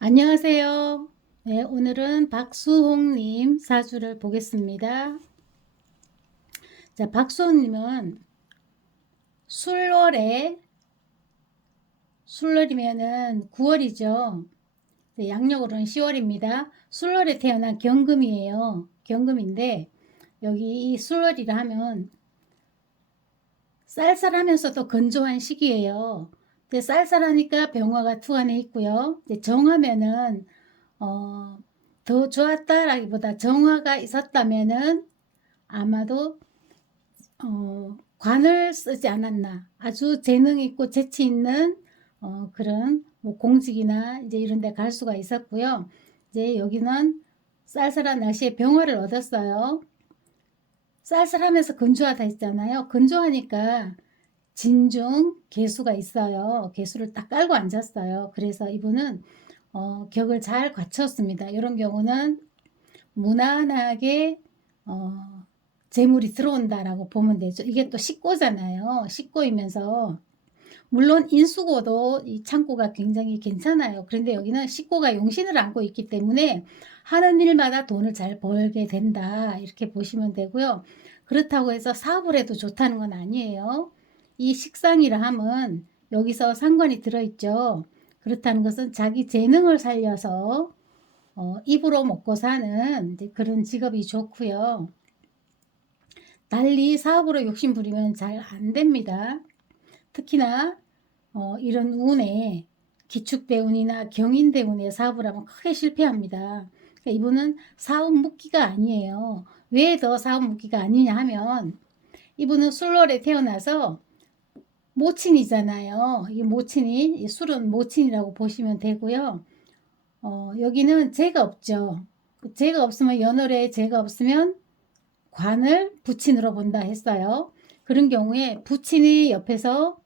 안녕하세요. 네, 오늘은 박수홍님 사주를 보겠습니다. 자, 박수홍님은 술월에, 술월이면은 9월이죠. 양력으로는 10월입니다. 술월에 태어난 경금이에요. 경금인데, 여기 이 술월이라 하면 쌀쌀하면서도 건조한 시기예요. 근데 쌀쌀하니까 병화가 투안에 있고요. 정하면은 어, 더 좋았다라기보다 정화가 있었다면은 아마도 관을 쓰지 않았나. 아주 재능 있고 재치 있는 그런 뭐 공직이나 이제 이런 데 갈 수가 있었고요. 이제 여기는 쌀쌀한 날씨에 병화를 얻었어요. 쌀쌀하면서 건조하다 했잖아요. 건조하니까 진중 개수가 있어요. 개수를 딱 깔고 앉았어요. 그래서 이분은 격을 잘 갖췄습니다. 이런 경우는 무난하게 재물이 들어온다라고 보면 되죠. 이게 또 식고잖아요. 식고이면서 물론 인수고도 이 창고가 굉장히 괜찮아요. 그런데 여기는 식고가 용신을 안고 있기 때문에 하는 일마다 돈을 잘 벌게 된다. 이렇게 보시면 되고요. 그렇다고 해서 사업을 해도 좋다는 건 아니에요. 이 식상이라 함은 여기서 상관이 들어있죠. 그렇다는 것은 자기 재능을 살려서 입으로 먹고 사는 그런 직업이 좋고요. 달리 사업으로 욕심 부리면 잘 안 됩니다. 특히나 이런 운에 기축대운이나 경인대운의 사업을 하면 크게 실패합니다. 그러니까 이분은 사업 묵기가 아니에요. 왜 더 사업 묵기가 아니냐 하면 이분은 술월에 태어나서 모친이잖아요. 이 모친이 술은 모친이라고 보시면 되고요. 여기는 재가 없죠. 재가 없으면 연월에 재가 없으면 관을 부친으로 본다 했어요. 그런 경우에 부친이 옆에서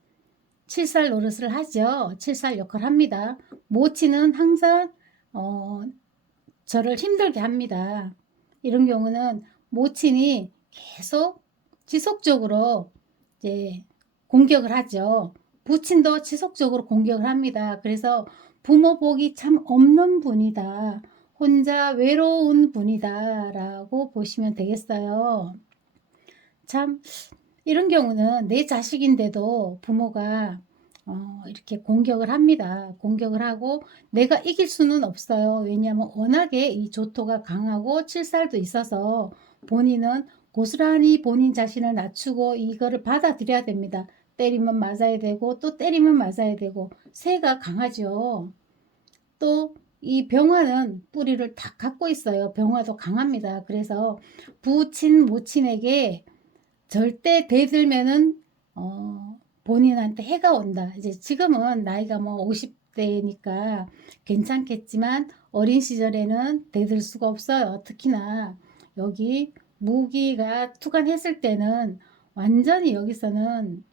칠살 노릇을 하죠. 칠살 역할을 합니다. 모친은 항상 저를 힘들게 합니다. 이런 경우는 모친이 계속 지속적으로 이제 공격을 하죠. 부친도 지속적으로 공격을 합니다. 그래서 부모 복이 참 없는 분이다. 혼자 외로운 분이다 라고 보시면 되겠어요. 참 이런 경우는 내 자식인데도 부모가 이렇게 공격을 합니다. 공격을 하고 내가 이길 수는 없어요. 왜냐하면 워낙에 이 조토가 강하고 칠살도 있어서 본인은 고스란히 본인 자신을 낮추고 이거를 받아들여야 됩니다. 때리면 맞아야 되고 또 때리면 맞아야 되고 새가 강하죠. 또 이 병화는 뿌리를 다 갖고 있어요. 병화도 강합니다. 그래서 부친 모친에게 절대 대들면은 본인한테 해가 온다. 이제 지금은 나이가 뭐 50대니까 괜찮겠지만 어린 시절에는 대들 수가 없어요. 특히나 여기 무기가 투간했을 때는 완전히 여기서는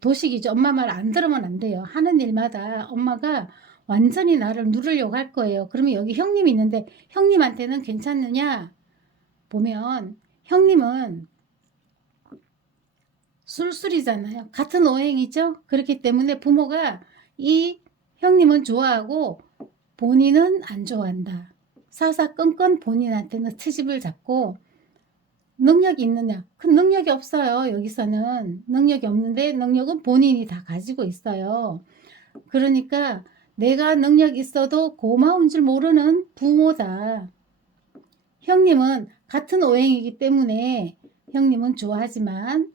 도식이죠. 엄마 말 안 들으면 안 돼요. 하는 일마다 엄마가 완전히 나를 누르려고 할 거예요. 그러면 여기 형님이 있는데 형님한테는 괜찮느냐? 보면 형님은 술술이잖아요. 같은 오행이죠. 그렇기 때문에 부모가 이 형님은 좋아하고 본인은 안 좋아한다. 사사건건 본인한테는 트집을 잡고 능력이 있느냐? 그 능력이 없어요. 여기서는 능력이 없는데 능력은 본인이 다 가지고 있어요. 그러니까 내가 능력 있어도 고마운 줄 모르는 부모다. 형님은 같은 오행이기 때문에 형님은 좋아하지만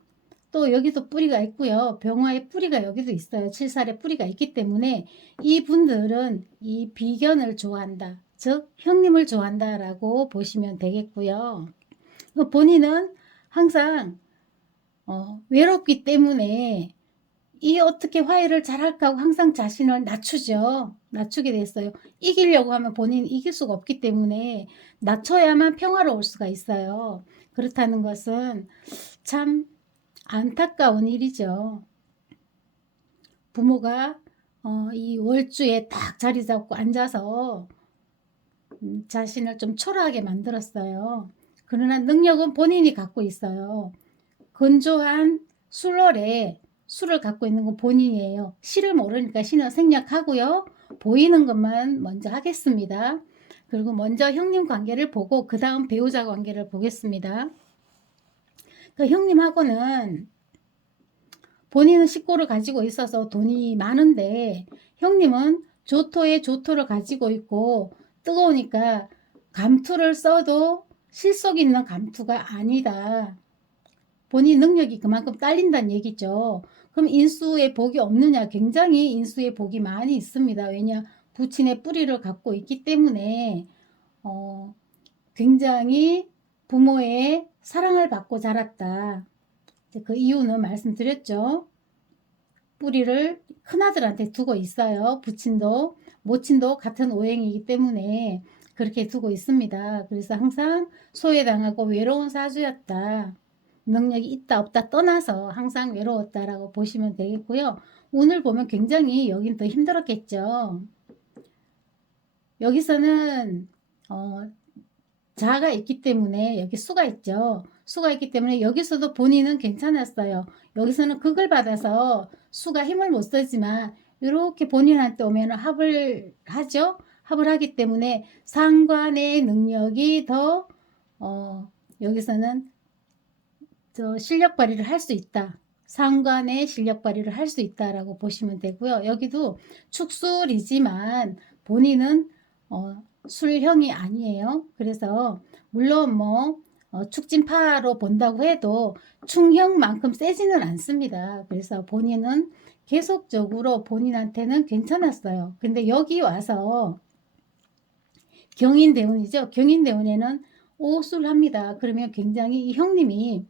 또 여기도 뿌리가 있고요. 병화의 뿌리가 여기도 있어요. 칠살의 뿌리가 있기 때문에 이분들은 이 비견을 좋아한다. 즉 형님을 좋아한다라고 보시면 되겠고요. 본인은 항상 외롭기 때문에 이 어떻게 화해를 잘할까 하고 항상 자신을 낮추죠. 낮추게 됐어요. 이기려고 하면 본인이 이길 수가 없기 때문에 낮춰야만 평화로울 수가 있어요. 그렇다는 것은 참 안타까운 일이죠. 부모가 이 월주에 딱 자리 잡고 앉아서 자신을 좀 초라하게 만들었어요. 그러나 능력은 본인이 갖고 있어요. 건조한 술월에 수를 갖고 있는 건 본인이에요. 시를 모르니까 시는 생략하고요. 보이는 것만 먼저 하겠습니다. 그리고 먼저 형님 관계를 보고 그 다음 배우자 관계를 보겠습니다. 그 형님하고는 본인은 식구를 가지고 있어서 돈이 많은데 형님은 조토에 조토를 가지고 있고 뜨거우니까 감투를 써도 실속 있는 감투가 아니다. 본인 능력이 그만큼 딸린다는 얘기죠. 그럼 인수의 복이 없느냐? 굉장히 인수의 복이 많이 있습니다. 왜냐? 부친의 뿌리를 갖고 있기 때문에 굉장히 부모의 사랑을 받고 자랐다. 그 이유는 말씀드렸죠. 뿌리를 큰아들한테 두고 있어요. 부친도 모친도 같은 오행이기 때문에 그렇게 두고 있습니다. 그래서 항상 소외당하고 외로운 사주였다. 능력이 있다 없다 떠나서 항상 외로웠다라고 보시면 되겠고요. 운을 보면 굉장히 여긴 더 힘들었겠죠. 여기서는 자가 있기 때문에 여기 수가 있죠. 수가 있기 때문에 여기서도 본인은 괜찮았어요. 여기서는 극을 받아서 수가 힘을 못 쓰지만 이렇게 본인한테 오면 합을 하죠. 합을 하기 때문에 상관의 능력이 더 여기서는 실력 발휘를 할 수 있다. 상관의 실력 발휘를 할 수 있다라고 보시면 되고요. 여기도 축술이지만 본인은 술형이 아니에요. 그래서 물론 뭐 축진파로 본다고 해도 충형만큼 세지는 않습니다. 그래서 본인은 계속적으로 본인한테는 괜찮았어요. 근데 여기 와서 경인대운이죠. 경인대운에는 오술합니다. 그러면 굉장히 이 형님이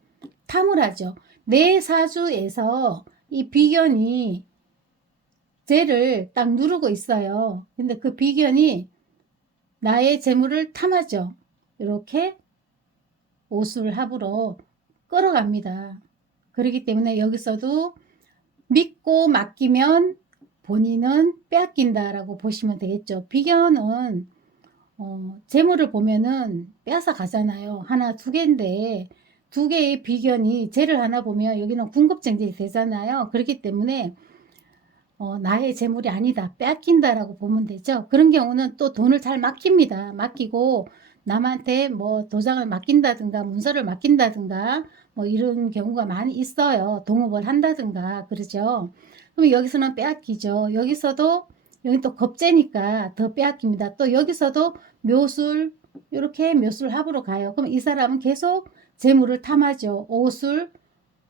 탐을 하죠. 내 사주에서 이 비견이 쟤를 딱 누르고 있어요. 근데 그 비견이 나의 재물을 탐하죠. 이렇게 오술합으로 끌어갑니다. 그렇기 때문에 여기서도 믿고 맡기면 본인은 빼앗긴다라고 보시면 되겠죠. 비견은 재물을 보면은 빼앗아 가잖아요. 하나 두 개인데 두 개의 비견이 쟤를 하나 보면 여기는 궁급쟁질이 되잖아요. 그렇기 때문에 나의 재물이 아니다. 빼앗긴다라고 보면 되죠. 그런 경우는 또 돈을 잘 맡깁니다. 맡기고 남한테 뭐 도장을 맡긴다든가 문서를 맡긴다든가 뭐 이런 경우가 많이 있어요. 동업을 한다든가 그러죠. 그럼 여기서는 빼앗기죠. 여기서도 여기 또 겁재니까 더 빼앗깁니다. 또 여기서도 묘술 이렇게 묘술 합으로 가요. 그럼 이 사람은 계속 재물을 탐하죠. 오술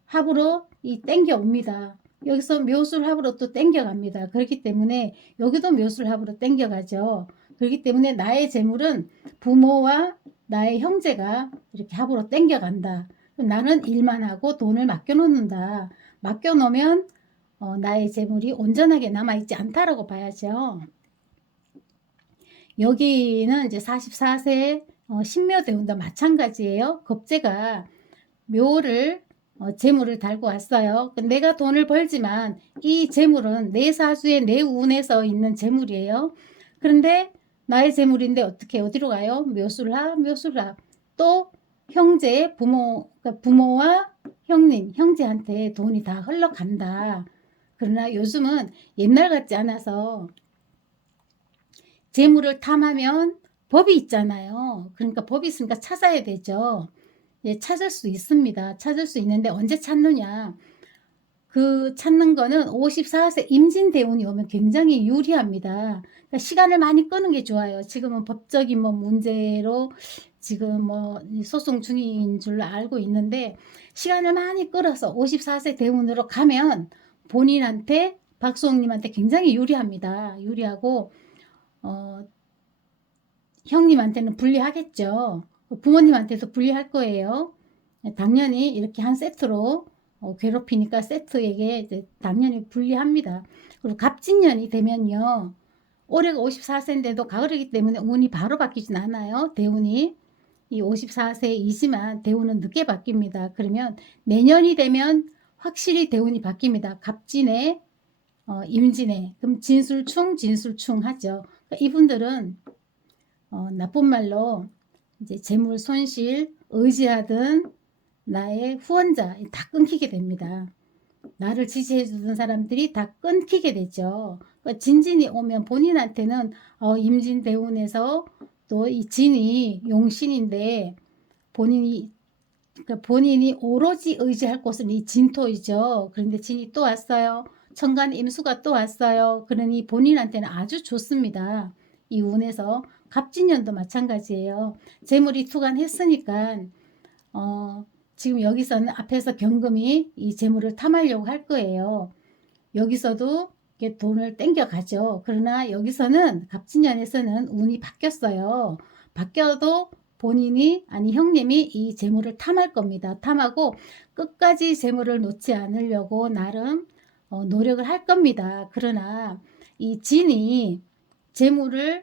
합으로 이 땡겨 옵니다. 여기서 묘술합으로 또 땡겨갑니다. 그렇기 때문에 여기도 묘술합으로 땡겨가죠. 그렇기 때문에 나의 재물은 부모와 나의 형제가 이렇게 합으로 땡겨간다. 나는 일만 하고 돈을 맡겨놓는다. 맡겨놓으면 나의 재물이 온전하게 남아있지 않다라고 봐야죠. 여기는 이제 44세 신묘대운도 마찬가지예요. 겁재가 묘를 재물을 달고 왔어요. 내가 돈을 벌지만 이 재물은 내 사주에 내 운에서 있는 재물이에요. 그런데 나의 재물인데 어떻게 어디로 가요? 묘술합, 묘술합. 또 형제, 그러니까 부모와 형님, 형제한테 돈이 다 흘러간다. 그러나 요즘은 옛날 같지 않아서 재물을 탐하면 법이 있잖아요. 그러니까 법이 있으니까 찾아야 되죠. 예, 찾을 수 있습니다. 찾을 수 있는데 언제 찾느냐. 그 찾는 거는 54세 임진대운이 오면 굉장히 유리합니다. 그러니까 시간을 많이 끄는 게 좋아요. 지금은 법적인 뭐 문제로 지금 뭐 소송 중인 줄로 알고 있는데 시간을 많이 끌어서 54세 대운으로 가면 본인한테 박수홍님한테 굉장히 유리합니다. 유리하고 형님한테는 불리하겠죠. 부모님한테도 불리할 거예요. 당연히 이렇게 한 세트로 괴롭히니까 세트에게 이제 당연히 불리합니다. 그리고 갑진년이 되면요. 올해가 54세인데도 가을이기 때문에 운이 바로 바뀌진 않아요. 대운이. 이 54세이지만 대운은 늦게 바뀝니다. 그러면 내년이 되면 확실히 대운이 바뀝니다. 갑진에 임진에. 그럼 진술충 하죠. 그러니까 이분들은 나쁜 말로 이제 재물 손실, 의지하던 나의 후원자 다 끊기게 됩니다. 나를 지지해 주던 사람들이 다 끊기게 되죠. 진진이 오면 본인한테는 임진대운에서 또 이 진이 용신인데 본인이 그러니까 본인이 오로지 의지할 곳은 이 진토이죠. 그런데 진이 또 왔어요. 천간 임수가 또 왔어요. 그러니 본인한테는 아주 좋습니다. 이 운에서 갑진년도 마찬가지예요. 재물이 투간했으니까 지금 여기서는 앞에서 경금이 이 재물을 탐하려고 할 거예요. 여기서도 이렇게 돈을 땡겨 가죠. 그러나 여기서는 갑진년에서는 운이 바뀌었어요. 바뀌어도 본인이 아니 형님이 이 재물을 탐할 겁니다. 탐하고 끝까지 재물을 놓지 않으려고 나름 노력을 할 겁니다. 그러나 이 진이 재물을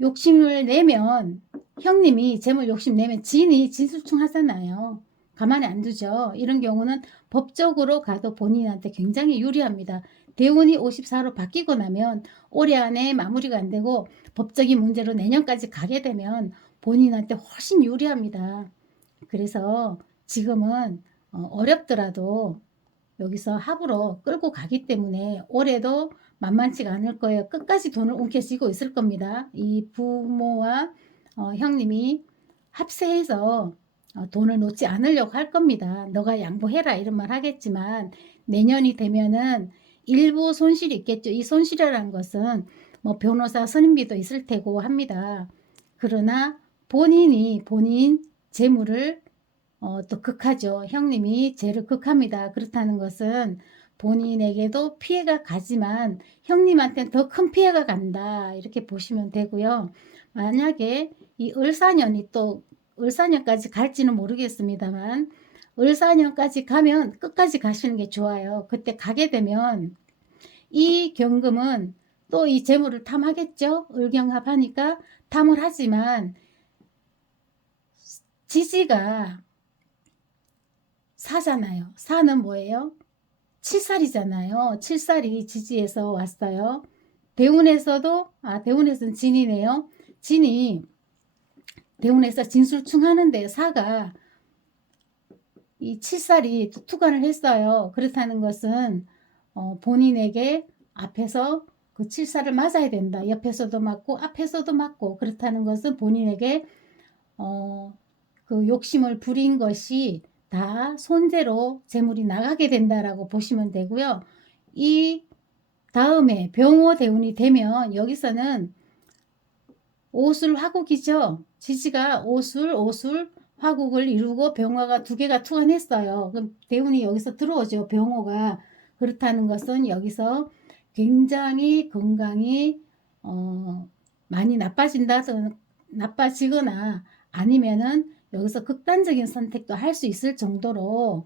욕심을 내면 형님이 재물 욕심 내면 진이 진술충 하잖아요. 가만히 안 두죠. 이런 경우는 법적으로 가도 본인한테 굉장히 유리합니다. 대운이 54로 바뀌고 나면 올해 안에 마무리가 안 되고 법적인 문제로 내년까지 가게 되면 본인한테 훨씬 유리합니다. 그래서 지금은 어렵더라도 여기서 합으로 끌고 가기 때문에 올해도 만만치가 않을 거예요. 끝까지 돈을 움켜쥐고 있을 겁니다. 이 부모와 형님이 합세해서 돈을 놓지 않으려고 할 겁니다. 너가 양보해라 이런 말 하겠지만 내년이 되면은 일부 손실이 있겠죠. 이 손실이라는 것은 뭐 변호사 선임비도 있을 테고 합니다. 그러나 본인 재물을 또 극하죠. 형님이 죄를 극합니다. 그렇다는 것은 본인에게도 피해가 가지만 형님한테는 더 큰 피해가 간다. 이렇게 보시면 되고요. 만약에 이 을사년이 또 을사년까지 갈지는 모르겠습니다만 을사년까지 가면 끝까지 가시는 게 좋아요. 그때 가게 되면 이 경금은 또 이 재물을 탐하겠죠. 을경합하니까 탐을 하지만 지지가 사잖아요. 사는 뭐예요? 칠살이잖아요. 칠살이 지지에서 왔어요. 대운에서도 대운에서는 진이네요. 진이 대운에서 진술충 하는데 사가 이 칠살이 투간을 했어요. 그렇다는 것은 본인에게 앞에서 그 칠살을 맞아야 된다. 옆에서도 맞고 앞에서도 맞고 그렇다는 것은 본인에게 그 욕심을 부린 것이 다 손재로 재물이 나가게 된다라고 보시면 되고요. 이 다음에 병호 대운이 되면 여기서는 오술 화국이죠. 지지가 오술 화국을 이루고 병화가 두 개가 투간했어요. 그럼 대운이 여기서 들어오죠. 병호가. 그렇다는 것은 여기서 굉장히 건강이 많이 나빠지거나 아니면은 여기서 극단적인 선택도 할 수 있을 정도로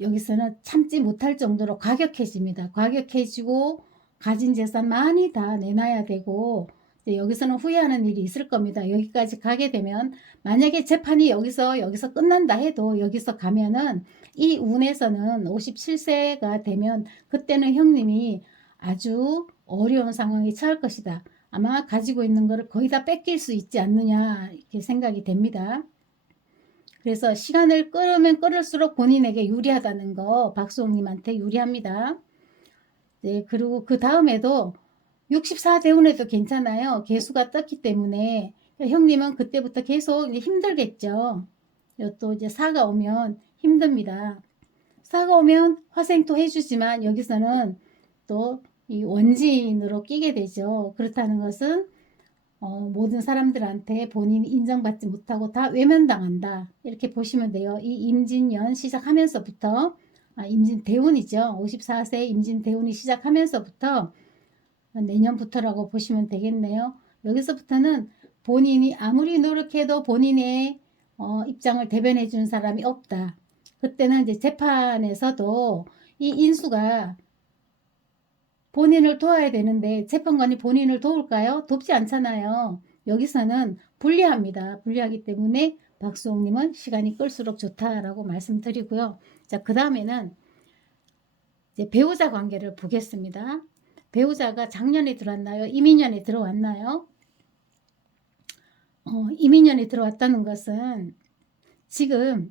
여기서는 참지 못할 정도로 과격해집니다. 과격해지고 가진 재산 많이 다 내놔야 되고 여기서는 후회하는 일이 있을 겁니다. 여기까지 가게 되면 만약에 재판이 여기서 끝난다 해도 여기서 가면은 이 운에서는 57세가 되면 그때는 형님이 아주 어려운 상황에 처할 것이다. 아마 가지고 있는 거를 거의 다 뺏길 수 있지 않느냐 이렇게 생각이 됩니다. 그래서 시간을 끌으면 끌을수록 본인에게 유리하다는 거 박수홍님한테 유리합니다. 네, 그리고 그 다음에도 64대운에도 괜찮아요. 개수가 떴기 때문에 형님은 그때부터 계속 이제 힘들겠죠. 또 이제 사가 오면 힘듭니다. 사가 오면 화생토 해주지만 여기서는 또 이 원진으로 끼게 되죠. 그렇다는 것은 모든 사람들한테 본인이 인정받지 못하고 다 외면당한다. 이렇게 보시면 돼요. 이 임진년 시작하면서부터 임진대운이죠. 54세 임진대운이 시작하면서부터 내년부터라고 보시면 되겠네요. 여기서부터는 본인이 아무리 노력해도 본인의 입장을 대변해 주는 사람이 없다. 그때는 이제 재판에서도 이 인수가 본인을 도와야 되는데 재판관이 본인을 도울까요? 돕지 않잖아요. 여기서는 불리합니다. 불리하기 때문에 박수홍님은 시간이 끌수록 좋다라고 말씀드리고요. 자, 그 다음에는 이제 배우자 관계를 보겠습니다. 배우자가 작년에 들어왔나요? 이민년에 들어왔나요? 이민년에 들어왔다는 것은 지금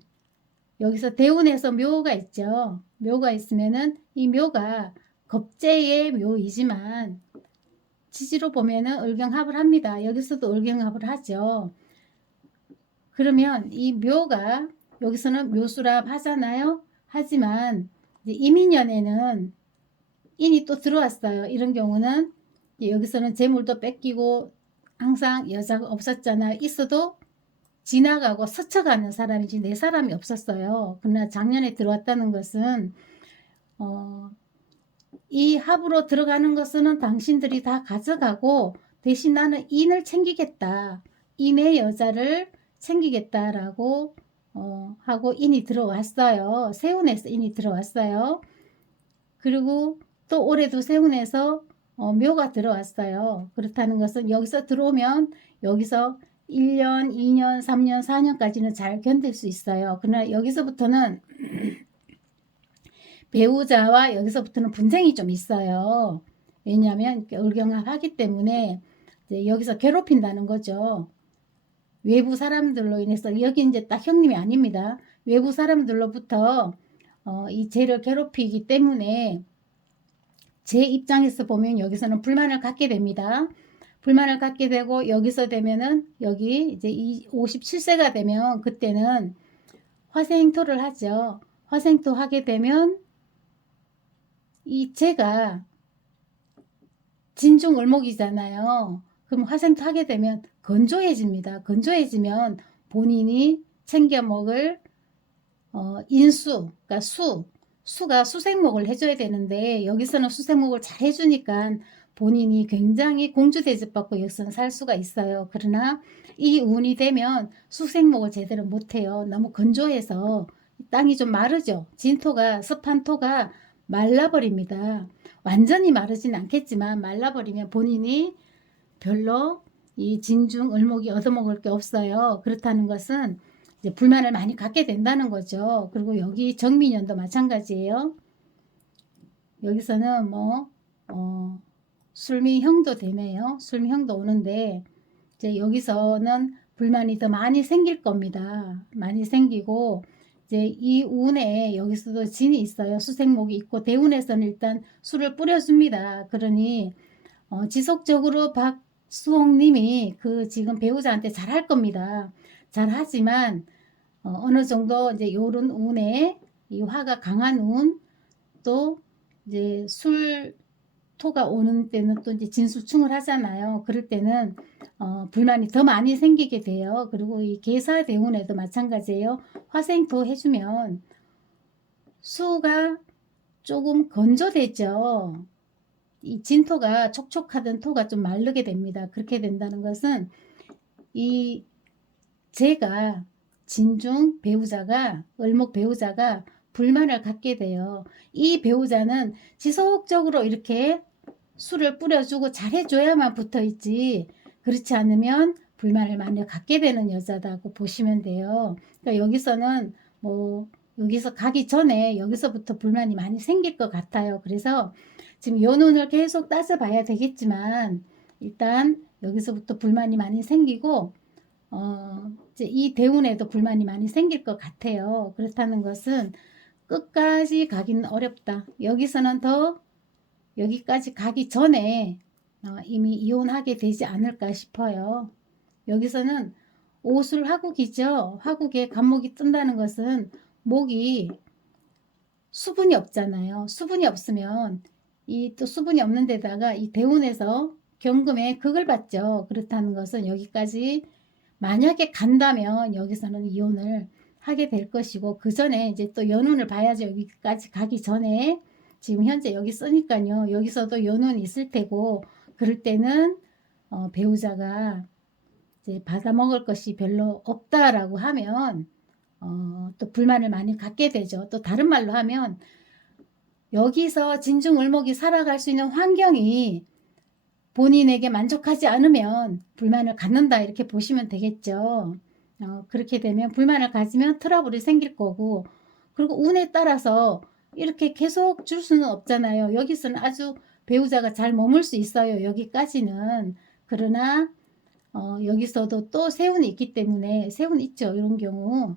여기서 대운에서 묘가 있죠. 묘가 있으면은 이 묘가 겁재의 묘이지만 지지로 보면은 을경합을 합니다. 여기서도 을경합을 하죠. 그러면 이 묘가 여기서는 묘수랍 하잖아요. 하지만 이제 이민년에는 인이 또 들어왔어요. 이런 경우는 여기서는 재물도 뺏기고 항상 여자가 없었잖아요. 있어도 지나가고 스쳐가는 사람이지 내 사람이 없었어요. 그러나 작년에 들어왔다는 것은 이 합으로 들어가는 것은 당신들이 다 가져가고 대신 나는 인을 챙기겠다. 인의 여자를 챙기겠다라고 하고 인이 들어왔어요. 세운에서 인이 들어왔어요. 그리고 또 올해도 세운에서 묘가 들어왔어요. 그렇다는 것은 여기서 들어오면 여기서 1년, 2년, 3년, 4년까지는 잘 견딜 수 있어요. 그러나 여기서부터는 배우자와 여기서부터는 분쟁이 좀 있어요. 왜냐하면 을경합하기 때문에 이제 여기서 괴롭힌다는 거죠. 외부 사람들로 인해서 여기 이제 딱 형님이 아닙니다. 외부 사람들로부터 이 쟤를 괴롭히기 때문에 제 입장에서 보면 여기서는 불만을 갖게 됩니다. 불만을 갖게 되고 여기서 되면은 여기 이제 57세가 되면 그때는 화생토를 하죠. 화생토 하게 되면 이 제가 진중을목이잖아요. 그럼 화생토 하게 되면 건조해집니다. 건조해지면 본인이 챙겨 먹을 인수, 그러니까 수가 수생목을 해줘야 되는데 여기서는 수생목을 잘 해주니까 본인이 굉장히 공주 대접받고 여기서는 살 수가 있어요. 그러나 이 운이 되면 수생목을 제대로 못해요. 너무 건조해서 땅이 좀 마르죠. 진토가 습한 토가 말라버립니다. 완전히 마르진 않겠지만 말라버리면 본인이 별로 이 진중 을목이 얻어먹을 게 없어요. 그렇다는 것은 이제 불만을 많이 갖게 된다는 거죠. 그리고 여기 정민년도 마찬가지예요. 여기서는 뭐 술미형도 되네요. 술미형도 오는데 이제 여기서는 불만이 더 많이 생길 겁니다. 많이 생기고 이제 이 운에 여기서도 진이 있어요. 수생목이 있고 대운에서는 일단 술을 뿌려줍니다. 그러니 지속적으로 박수홍님이 그 지금 배우자한테 잘할 겁니다. 잘하지만 어느 정도 이제 요런 운에 이 화가 강한 운 또 이제 술토가 오는 때는 또 이제 진술충을 하잖아요. 그럴 때는 불만이 더 많이 생기게 돼요. 그리고 이 계사 대운에도 마찬가지예요. 화생토 해주면 수가 조금 건조되죠. 이 진토가 촉촉하던 토가 좀 마르게 됩니다. 그렇게 된다는 것은 이 제가 진중 배우자가 을목 배우자가 불만을 갖게 돼요. 이 배우자는 지속적으로 이렇게 술을 뿌려주고 잘해줘야만 붙어있지 그렇지 않으면 불만을 많이 갖게 되는 여자다고 보시면 돼요. 그러니까 여기서는 뭐 여기서 가기 전에 여기서부터 불만이 많이 생길 것 같아요. 그래서 지금 요 눈을 계속 따져봐야 되겠지만 일단 여기서부터 불만이 많이 생기고 이제 이 대운에도 불만이 많이 생길 것 같아요. 그렇다는 것은 끝까지 가기는 어렵다. 여기서는 더 여기까지 가기 전에 이미 이혼하게 되지 않을까 싶어요. 여기서는 오술 화국이죠. 화국에 간목이 뜬다는 것은 목이 수분이 없잖아요. 수분이 없으면 이 또 수분이 없는 데다가 이 대운에서 경금에 극을 받죠. 그렇다는 것은 여기까지 만약에 간다면 여기서는 이혼을 하게 될 것이고 그 전에 이제 또 연운을 봐야죠. 여기까지 가기 전에 지금 현재 여기 쓰니까요. 여기서도 연운이 있을 테고 그럴 때는 배우자가 이제 받아먹을 것이 별로 없다라고 하면 또 불만을 많이 갖게 되죠. 또 다른 말로 하면 여기서 진중을목이 살아갈 수 있는 환경이 본인에게 만족하지 않으면 불만을 갖는다 이렇게 보시면 되겠죠. 그렇게 되면 불만을 가지면 트러블이 생길 거고 그리고 운에 따라서 이렇게 계속 줄 수는 없잖아요. 여기서는 아주 배우자가 잘 머물 수 있어요. 여기까지는. 그러나 여기서도 또 세운이 있기 때문에 세운 있죠. 이런 경우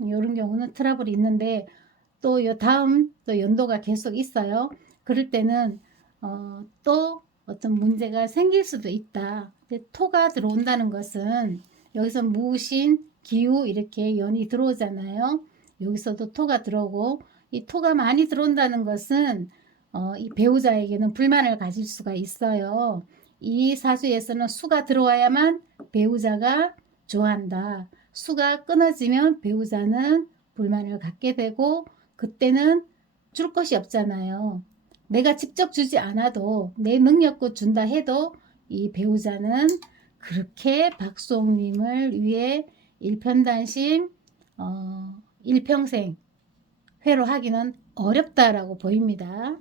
이런 경우는 트러블이 있는데 또 요 다음 또 연도가 계속 있어요. 그럴 때는 또 어떤 문제가 생길 수도 있다. 근데 토가 들어온다는 것은 여기서 무신, 기후 이렇게 연이 들어오잖아요. 여기서도 토가 들어오고 이 토가 많이 들어온다는 것은 이 배우자에게는 불만을 가질 수가 있어요. 이 사주에서는 수가 들어와야만 배우자가 좋아한다. 수가 끊어지면 배우자는 불만을 갖게 되고 그때는 줄 것이 없잖아요. 내가 직접 주지 않아도 내 능력껏 준다 해도 이 배우자는 그렇게 박수홍님을 위해 일편단심 일평생 회로하기는 어렵다라고 보입니다.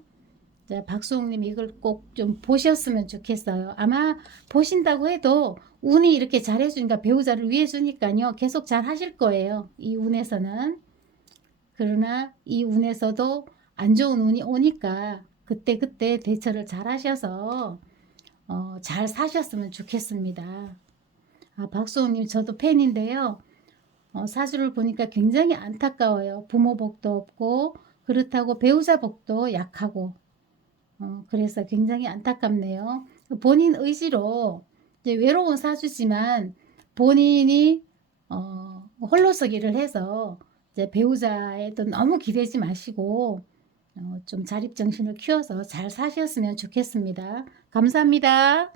자, 박수홍님 이걸 꼭 좀 보셨으면 좋겠어요. 아마 보신다고 해도 운이 이렇게 잘해주니까 배우자를 위해 주니까요. 계속 잘 하실 거예요. 이 운에서는. 그러나 이 운에서도 안 좋은 운이 오니까 그때그때 대처를 잘 하셔서 잘 사셨으면 좋겠습니다. 아, 박수홍님 저도 팬인데요. 사주를 보니까 굉장히 안타까워요. 부모 복도 없고 그렇다고 배우자 복도 약하고 그래서 굉장히 안타깝네요. 본인 의지로 이제 외로운 사주지만 본인이 홀로서기를 해서 이제 배우자에도 너무 기대지 마시고 좀 자립정신을 키워서 잘 사셨으면 좋겠습니다. 감사합니다.